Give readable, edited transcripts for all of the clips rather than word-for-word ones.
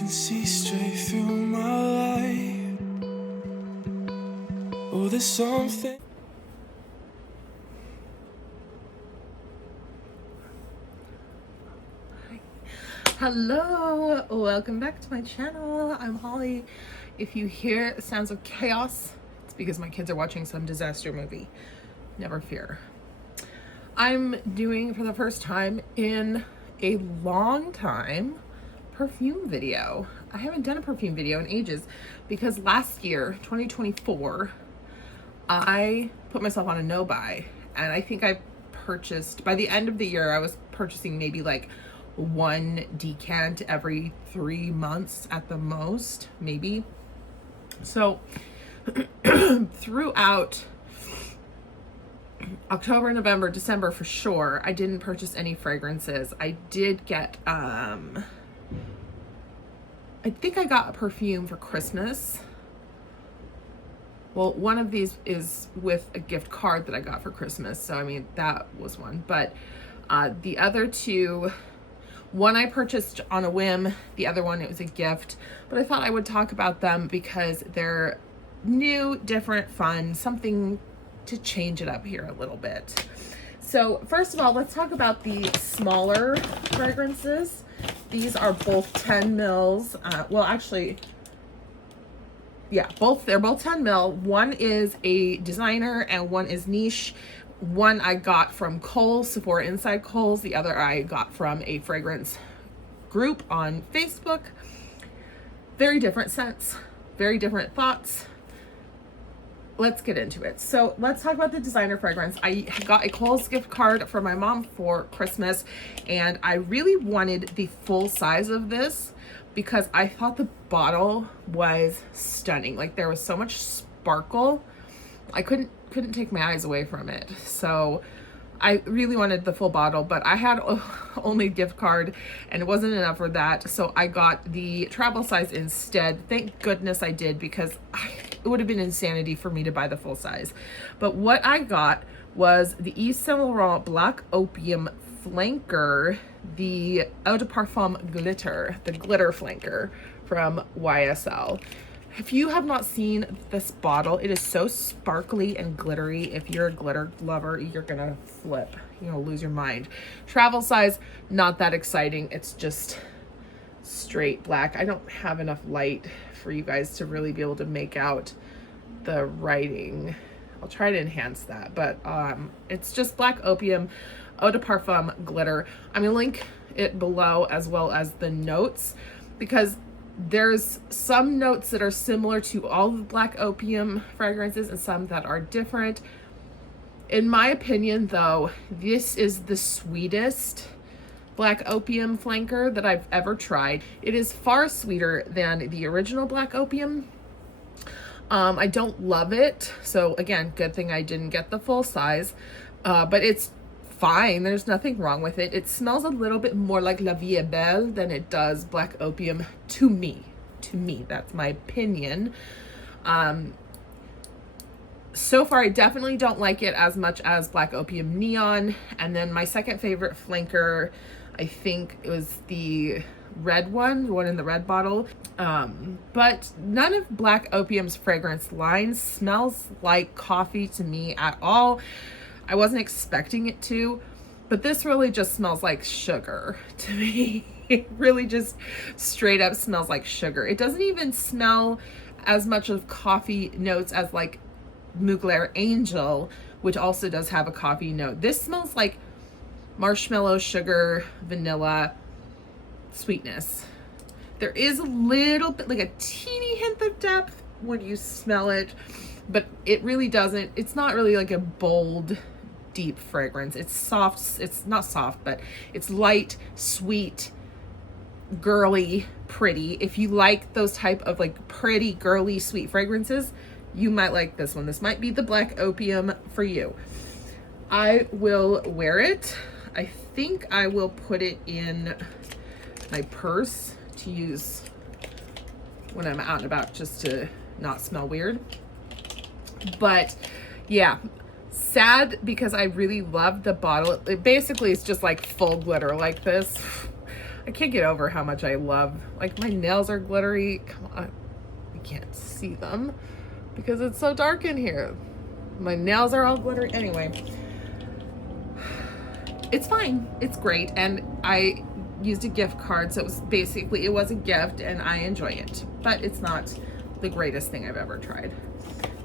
can see straight through my life. Oh, there's something. Hello, welcome back to my channel. I'm Holly. If you hear sounds of chaos, it's because my kids are watching some disaster movie. Never fear. I'm doing, for the first time in a long time, perfume video. I haven't done a perfume video in ages because last year, 2024, I put myself on a no-buy, and I think I purchased, by the end of the year, I was purchasing maybe like one decant every 3 months at the most, maybe. So throughout October, November, December for sure, I didn't purchase any fragrances. I did get I think I got a perfume for Christmas. Well, one of these is with a gift card that I got for Christmas, so I mean that was one. But the other two, one I purchased on a whim, the other one it was a gift, but I thought I would talk about them because they're new, different, fun, something to change it up here a little bit. So first of all, let's talk about the smaller fragrances. These are both 10 mils. Well, actually, yeah, they're both 10 mil. One is a designer and one is niche. One I got from Kohl's, Sephora Inside Kohl's. The other I got from a fragrance group on Facebook. Very different scents, very different thoughts. Let's get into it. So let's talk about the designer fragrance. I got a Kohl's gift card for my mom for Christmas, and I really wanted the full size of this because I thought the bottle was stunning. Like, there was so much sparkle. I couldn't take my eyes away from it. So I really wanted the full bottle, but I had only gift card and it wasn't enough for that. So I got the travel size instead. Thank goodness I did, because it would have been insanity for me to buy the full size. But what I got was the Yves Saint Laurent Black Opium Flanker, the Eau de Parfum Glitter, the glitter flanker from YSL. If you have not seen this bottle, it is so sparkly and glittery. If you're a glitter lover, you're gonna flip. You're gonna lose your mind. Travel size, not that exciting. It's just straight black. I don't have enough light for you guys to really be able to make out the writing. I'll try to enhance that, but it's just Black Opium Eau de Parfum glitter. I'm gonna link it below as well as the notes, because there's some notes that are similar to all the Black Opium fragrances and some that are different. In my opinion, though, this is the sweetest Black Opium flanker that I've ever tried. It is far sweeter than the original Black Opium. I don't love it. So again, good thing I didn't get the full size, but it's fine. There's nothing wrong with it. It smells a little bit more like La Vie est Belle than it does Black Opium to me. That's my opinion. So far, I definitely don't like it as much as Black Opium Neon. And then my second favorite flanker, I think it was the red one, the one in the red bottle. But none of Black Opium's fragrance line smells like coffee to me at all. I wasn't expecting it to, but this really just smells like sugar to me. It really just straight up smells like sugar. It doesn't even smell as much of coffee notes as like Mugler Angel, which also does have a coffee note. This smells like marshmallow, sugar, vanilla, sweetness. There is a little bit, like a teeny hint of depth when you smell it, but it really doesn't. It's not really like a bold, deep fragrance. It's soft. It's not soft, but it's light, sweet, girly, pretty. If you like those type of like pretty, girly, sweet fragrances, you might like this one. This might be the Black Opium for you. I will wear it. I think I will put it in my purse to use when I'm out and about, just to not smell weird. But yeah, sad because I really loved the bottle. It basically is just like full glitter like this. I can't get over how much I love, like my nails are glittery. Come on, you can't see them because it's so dark in here. My nails are all glittery. Anyway, it's fine. It's great. And I used a gift card. So it was a gift and I enjoy it, but it's not the greatest thing I've ever tried.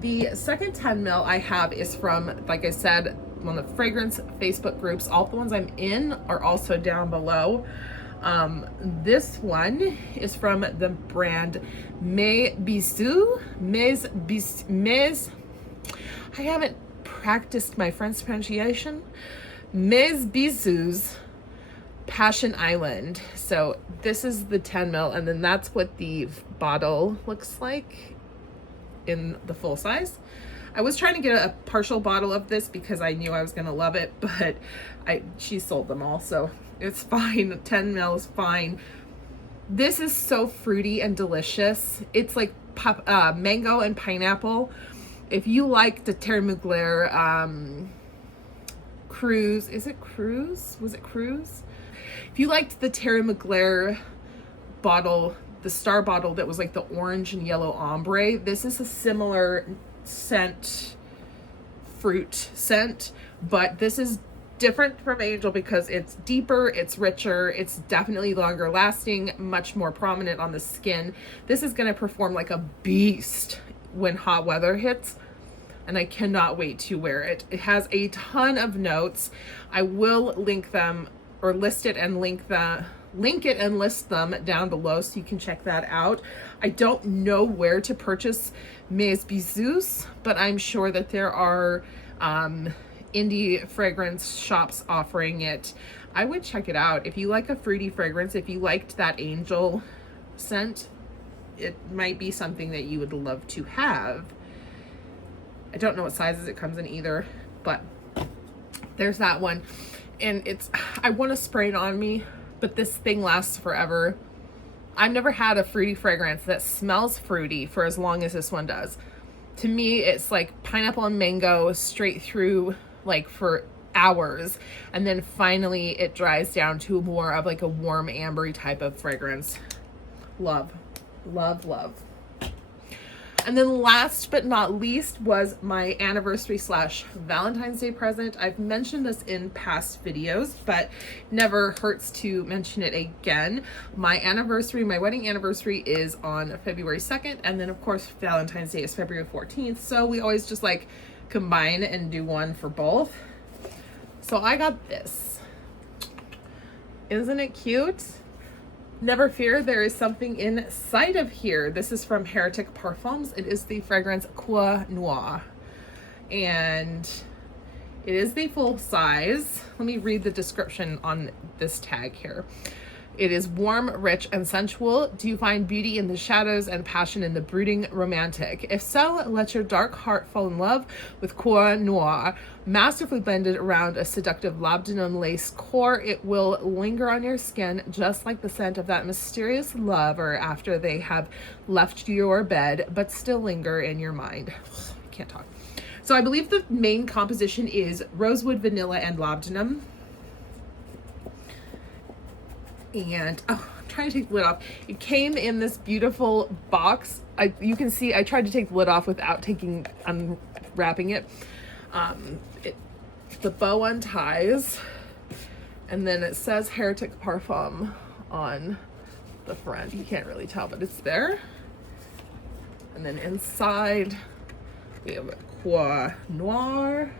The second 10 ml I have is from, like I said, one of the fragrance Facebook groups. All the ones I'm in are also down below. This one is from the brand Mes Bisous. I haven't practiced my French pronunciation. Mes Bisous Passion Island. So this is the 10 ml, and then that's what the bottle looks like in the full size. I was trying to get a partial bottle of this because I knew I was gonna love it, but she sold them all, so it's fine. 10 ml is fine. This is so fruity and delicious. It's like mango and pineapple. If you like the Terre Mugler Cruise, is it Cruise? Was it Cruise? If you liked the Terre Mugler bottle, the star bottle that was like the orange and yellow ombre, this is a similar scent, fruit scent, but this is different from Angel because it's deeper, it's richer, it's definitely longer lasting, much more prominent on the skin. This is going to perform like a beast when hot weather hits, and I cannot wait to wear it. It has a ton of notes. I will link them, or list it and link it and list them down below so you can check that out. I don't know where to purchase Mes Bisous, but I'm sure that there are indie fragrance shops offering it. I would check it out. If you like a fruity fragrance, if you liked that Angel scent, it might be something that you would love to have. I don't know what sizes it comes in either, but there's that one. And I want to spray it on me, but this thing lasts forever. I've never had a fruity fragrance that smells fruity for as long as this one does. To me, it's like pineapple and mango straight through, like for hours, and then finally it dries down to more of like a warm ambery type of fragrance. Love, love, love. And then last but not least was my anniversary / Valentine's Day present. I've mentioned this in past videos, but never hurts to mention it again. My wedding anniversary is on February 2nd. And then of course, Valentine's Day is February 14th. So we always just like combine and do one for both. So I got this. Isn't it cute? Never fear, there is something inside of here. This is from Heretic Parfums. It is the fragrance Coeur Noir. And it is the full size. Let me read the description on this tag here. It is warm, rich, and sensual. Do you find beauty in the shadows and passion in the brooding romantic? If so, let your dark heart fall in love with Coeur Noir. Masterfully blended around a seductive Labdanum lace core, it will linger on your skin just like the scent of that mysterious lover after they have left your bed, but still linger in your mind. I can't talk. So I believe the main composition is rosewood, vanilla, and Labdanum. And I'm trying to take the lid off. It came in this beautiful box. You can see I tried to take the lid off without unwrapping it. The bow unties, and then it says Heretic Parfum on the front. You can't really tell, but it's there. And then inside we have a Coeur Noir.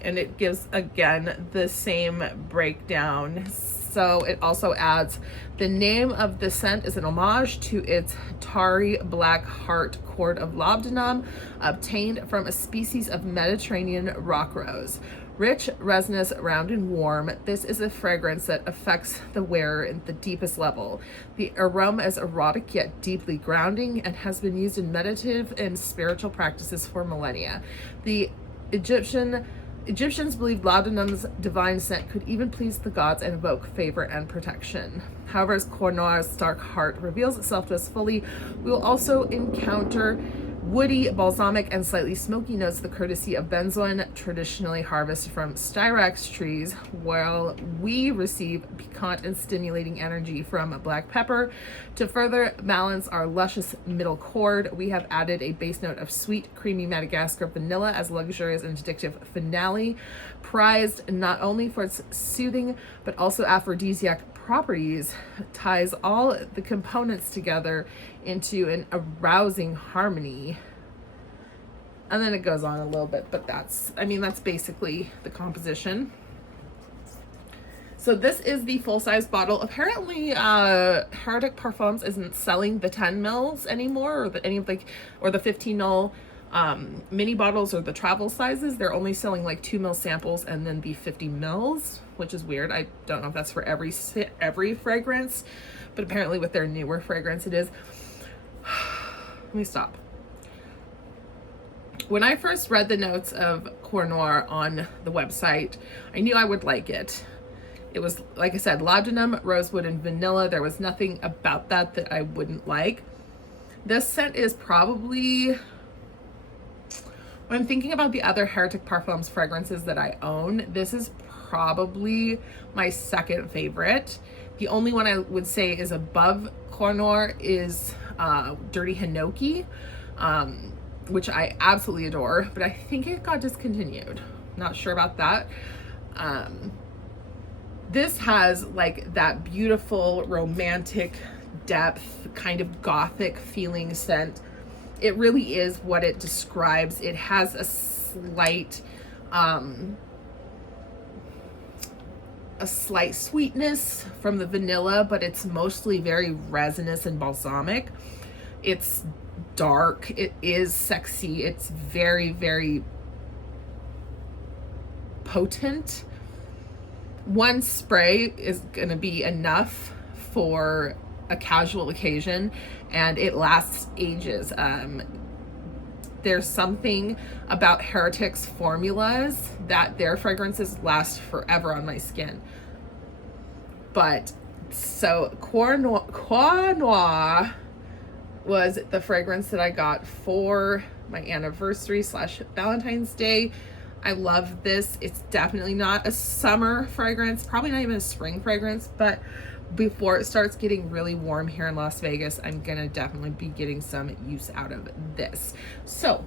And it gives, again, the same breakdown. So it also adds the name of the scent is an homage to its tarry black heart cord of Labdanum, obtained from a species of Mediterranean rock rose. Rich, resinous, round, and warm, this is a fragrance that affects the wearer at the deepest level. The aroma is erotic yet deeply grounding and has been used in meditative and spiritual practices for millennia. The Egyptians believed Labdanum's divine scent could even please the gods and evoke favor and protection. However, as Coeur Noir's dark heart reveals itself to us fully, we will also encounter woody, balsamic, and slightly smoky notes, the courtesy of benzoin, traditionally harvested from styrax trees, while we receive piquant and stimulating energy from black pepper. To further balance our luscious middle chord, we have added a base note of sweet, creamy Madagascar vanilla as luxurious and addictive finale, prized not only for its soothing but also aphrodisiac properties, ties all the components together into an arousing harmony. And then it goes on a little bit, but that's basically the composition. So this is the full-size bottle. Apparently, Heretic Parfums isn't selling the 10 mils anymore, or the 15 mil mini bottles or the travel sizes. They're only selling like 2 mil samples and then the 50 mils, which is weird. I don't know if that's for every fragrance, but apparently with their newer fragrance it is. Let me stop. When I first read the notes of Cour Noir on the website, I knew I would like it. It was, like I said, Labdanum, rosewood, and vanilla. There was nothing about that I wouldn't like. This scent is probably, when I'm thinking about the other Heretic Parfums fragrances that I own, this is probably my second favorite. The only one I would say is above Cour Noir is Dirty Hinoki, which I absolutely adore, but I think it got discontinued. Not sure about that. This has like that beautiful romantic depth, kind of gothic feeling scent. It really is what it describes. It has a slight sweetness from the vanilla, but it's mostly very resinous and balsamic. It's dark, it is sexy, it's very, very potent. One spray is going to be enough for a casual occasion, and it lasts ages. There's something about Heretic's formulas that their fragrances last forever on my skin. But so Cour Noir was the fragrance that I got for my anniversary / Valentine's Day. I love this. It's definitely not a summer fragrance, probably not even a spring fragrance, but before it starts getting really warm here in Las Vegas, I'm gonna definitely be getting some use out of this. So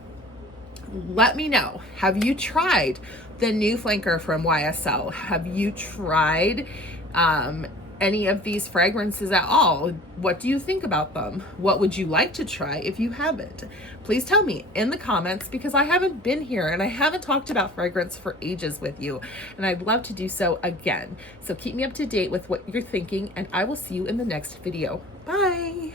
let me know, have you tried the new flanker from YSL? Have you tried any of these fragrances at all? What do you think about them? What would you like to try if you haven't? Please tell me in the comments, because I haven't been here and I haven't talked about fragrance for ages with you, and I'd love to do so again. So keep me up to date with what you're thinking, and I will see you in the next video. Bye.